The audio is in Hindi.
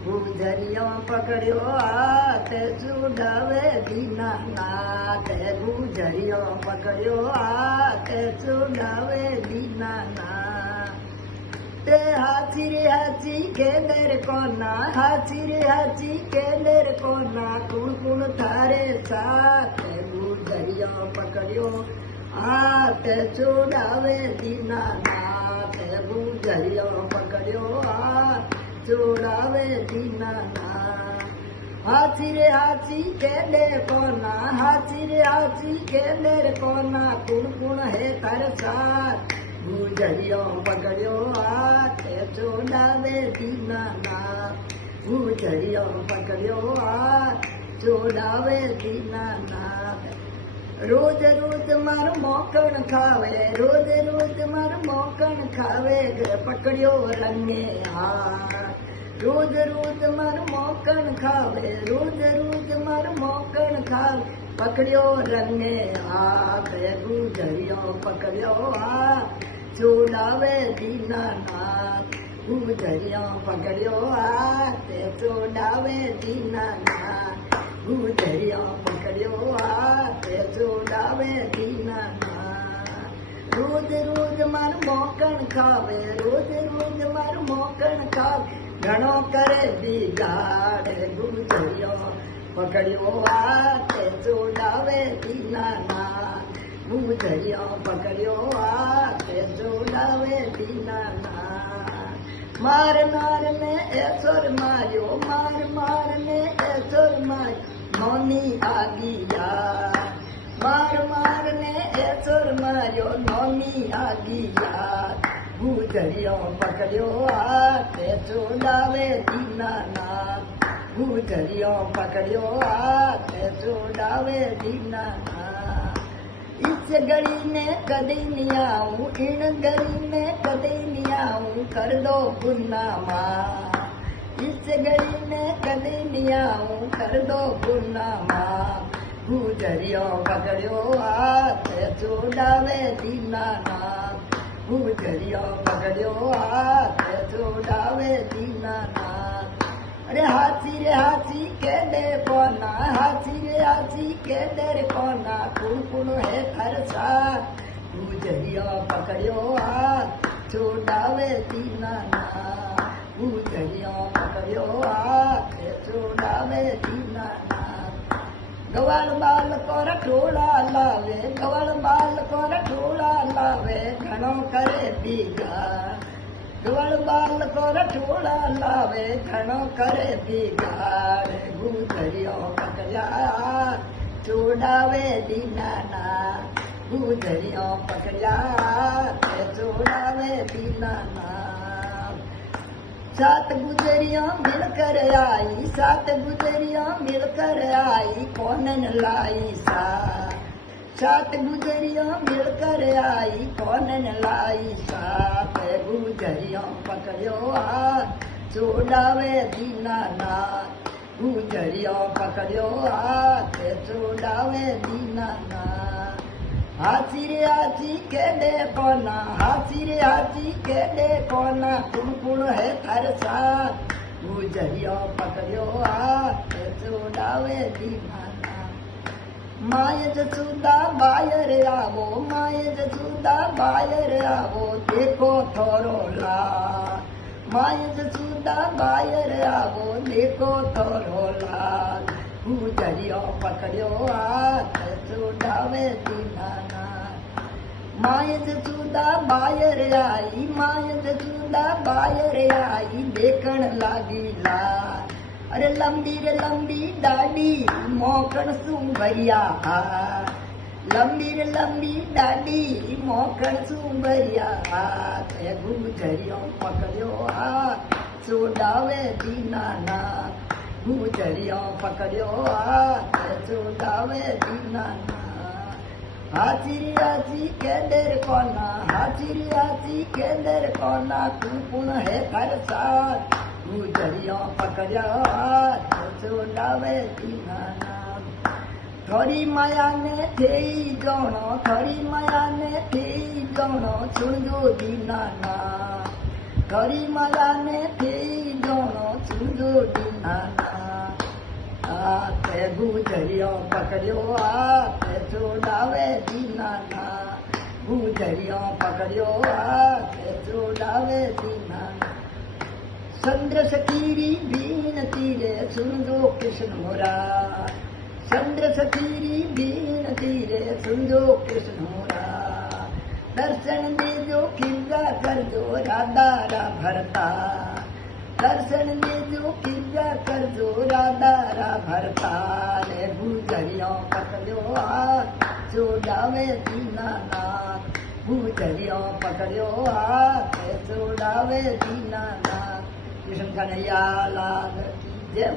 गुजरियो पकड़ियो हाथ चुड़ावे दीनानाथ। गुजरियो पकड़ियो हाथ चुड़ावे दीनानाथ। ते हाथी रे हाथी केंद्र कोना, हाथी रे हाथी केंद्र कोना, कुण कुण थारे साथ। गुजरियो पकड़ियो हाथ चुड़ावे दीनानाथ। गुजरियो पकड़ियो हाथ चुड़ावे दीनानाथ। हाथी रे हाथी केंद्र कोना, हाथी रे हाथी केंद्र कोना, कुण कुण है थारे साथ। गुजरियो पकड़ियो हाथ चुड़ावे दीनानाथ। गुजरियो पकड़ियो हाथ चुड़ावे दीनानाथ। रोज रोज मार मोकण खावे, रोज रोज मार मोकण खावे, पकड़ियो रंगे हाथ। रोज रोज मार मोकण खावे, रोज रोज मार मोकण खावे, पकड़ियो रंगे हाथ। गुजरियो पकड़ियो हाथ चुड़ावे दीनानाथ। गुजरियो पकड़ियो हाथ चुड़ावे दीनानाथ। गुजरियो पकड़ियो हाथ चुड़ावे दीनानाथ। रोज रोज मार मोकण खावे, रोज रोज मार मोकण खावे, घणो करे बिगाड़। गुजरियो पकड़ियो हाथ चुड़ावे दीनानाथ। गुजरियो पकड़ियो हाथ चुड़ावे दीनानाथ। मार मार ने ऐसोर मारियो, मार मार ने ऐसोर मारियो, नौनी आगिया। मार मार ने ऐसोर मारियो, नौनी आगिया। गुजरियो पकड़ियो हाथ चुड़ावे दीनानाथ। गुजरियो पकड़ियो हाथ चुड़ावे दीनानाथ। इस गली ने कदे नहीं आऊं, इन गली में कदे नहीं आऊं, कर दो गुनामा। इस गली में कदे नहीं आऊं, कर दो गुनामा। गुजरियो पकड़ियो हाथ चुड़ावे दीनानाथ। गुजरियो पकड़ियो हाथ चुड़ावे दीनानाथ। अरे हाथी रे हाथी केंद्र कोना, हाथी रे हाथी केंद्र कोना, कुण कुण है थारे साथ। गुजरियो पकड़ियो हाथ चुड़ावे दीनानाथ। गुजरियो पकड़ियो हाथ चुड़ावे दीनानाथ। गवाल बाल को रठोड़ा लावे, गवाल बाल को रठोड़ा लावे, घणो करे बिगाड़। गवाल बाल को रठोड़ा लावे, घणो करे बिगाड़। गुजरियो पकड़िया चुड़ावे दीनानाथ। गुजरियो पकड़िया चुड़ावे दीनानाथ। सात गुजरिया मिलकर आई, सात गुजरिया मिलकर आई, कौनन लाई साथ। सात गुजरिया मिलकर आई, कौनन लाई साथ। गुजरियो पकड़ियो हाथ चुड़ावे दीनानाथ। गुजरियो पकड़ियो हाथ चुड़ावे दीनानाथ। हाथी रे हाथी केंद्र कोना, हाथी रे हाथी केंद्र कोना, कुण कुण है थारे साथ। गुजरियो पकड़ियो हाथ चुड़ावे दीनानाथ। माय जसुदा बायर आवो, माय जसुदा बायर आवो, देखो थोरो लाल। माय जसुदा बायर आवो, देखो थोरो लाल। गुजरियो पकड़ियो हाथ चुड़ावे दीनानाथ। माय जसुदा बायर आई, माय जसुदा बायर आई, देखण लागी लाल। अरे लंबी रे लंबी दाढ़ी, मोकण सुंभरिया। लंबी रे लंबी दाढ़ी, मोकण सुंभरिया। गुजरियो पकड़ियो हाथ चुड़ावे दीनानाथ। गुजरियो पकड़ियो हाथ चुड़ावे दीनानाथ। हाथी रे हाथी केंद्र कोना, हाथी रे हाथी केंद्र कोना, कुण कुण है थारे साथ। गुजरियो पकड़ियो हाथ चुड़ावे दीनानाथ। थोड़ी माया ने थेई जोणो, थोड़ी माया ने थेई जोणो, सुनजो दीनानाथ। थोड़ी माया ने थेई जोणो, सुनजो પકડ્યો હાથ છોડાવે દીનાનાથ, ગુજરિયો પકડ્યો હાથ છોડાવે દીનાનાથ. ચંદ્ર સખીરી ભીન તીરે સુંદો કૃષ્ણ મોરા, ચંદ્ર સખીરી ભીન તીરે સુંદો કૃષ્ણ મોરા. દર્શન દેજો કિલ્લા કરજો રાધારા ભરતા, દર્શન દેજો કિલ્લા કરજો રાધારા ભરતા. રે ગુજરિયો પકડ્યો હાથ છોડાવે દીનાનાથ, ગુજરિયો પકડ્યો હાથ છોડાવે દીનાનાથ. કૃષ્ણ કનૈયા લાલ કી જય.